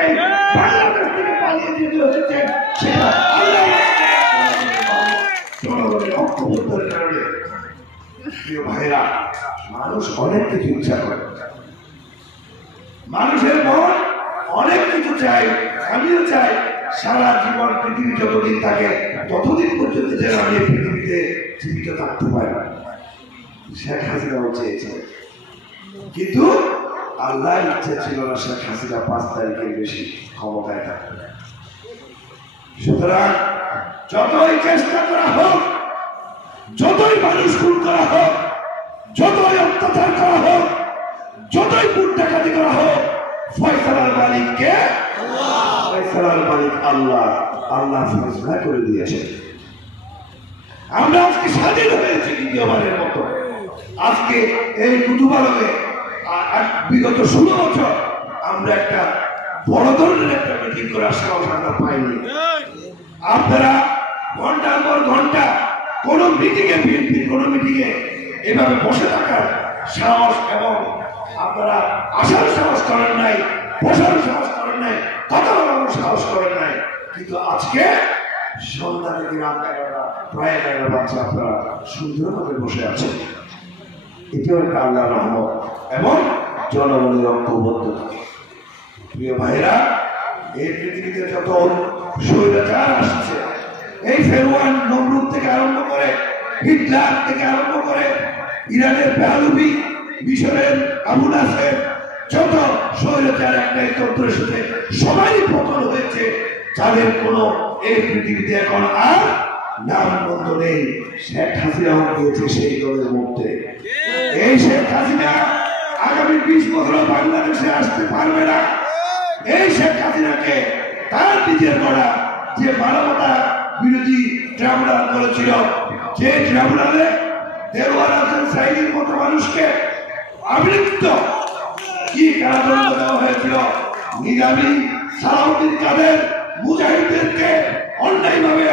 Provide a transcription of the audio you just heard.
তাকে বাংলাদেশ থেকে পালিয়ে যেতে হয়েছে সেটা জনগণের ঐক্যবদ্ধের কারণে। প্রিয় ভাইরা, মানুষ অনেক কিছু ইচ্ছা করে, মানুষের মন অনেক কিছু চাই, আমিও চাই সারা জীবন পৃথিবী যতদিন থাকে ততদিন পর্যন্ত যেন আমি পৃথিবীতে জীবিত থাকতে পারি। শেখ হাসিনাও চেয়েছে, কিন্তু আল্লাহর ইচ্ছে ছিল না শেখ হাসিনা 5 তারিখের বেশি ক্ষমতায় থাকবে। সুতরাং যতই চেষ্টা করা হোক, যতই মানুষ খুন করা হোক, যতই অত্যাচার করা হোক, যতই খুন ডাকাতি করা হোক, ফয়সালার মালিক কে? ফয়সালার মালিক আল্লাহ। আল্লাহ ফয়সালা করে দিয়েছে। আমরা আজকে স্বাধীন হয়েছি দ্বিতীয়বারের মতো। আজকে এই কুতুবালয়ে বিগত 16 বছর আমরা একটা বড় ধরনের একটা মিটিং করার সাহস আমরা পাইনি। আপনারা ঘন্টার পর ঘন্টা কোন মিটিংয়ে, বিএনপির কোন মিটিংয়ে এভাবে বসে থাকার সাহস এবং আপনারা আসার সাহস করেন নাই, বসার সাহস করেন নাই, কথা বলার সাহস করেন নাই। কিন্তু আজকে সন্ধ্যা থেকে রাত 11টা, প্রায় 11টা বাজছে, আপনারা সুন্দরভাবে বসে আছেন। এটিও একটা আল্লাহর রহমত এবং জনগণের ঐক্যবদ্ধতা। প্রিয় ভাইরা, এই পৃথিবীতে যত স্বৈরাচার আসছে, এই ফেরওয়ান নমরুদ থেকে আরম্ভ করে, হিটলার থেকে আরম্ভ করে, ইরানের পেহলভি, মিশরের আবু নাসের, যত স্বৈরাচার একটাই তন্ত্রের সাথে সবাই পতন হয়েছে, যাদের কোনো এই পৃথিবীতে এখন আর নাম বন্ধ নেই। শেখ হাসিনা গিয়েছে সেই দলের মধ্যে। এই শেখ হাসিনা আগামী 20 বছর বাংলাদেশে আসতে পারবে না। এই শেখ হাসিনাকে তার নিজের করা যে মানবতা বিরোধী ট্রাইব্যুনাল করেছিল, যে ট্রাইব্যুনালে দেওয়ার হোসেন সাইদির মতো মানুষকে আমৃত্য কি কারাদণ্ড দেওয়া হয়েছিল, নিজামী, সালাউদ্দিন কাদের, মুজাহিদদেরকে অন্যায়ভাবে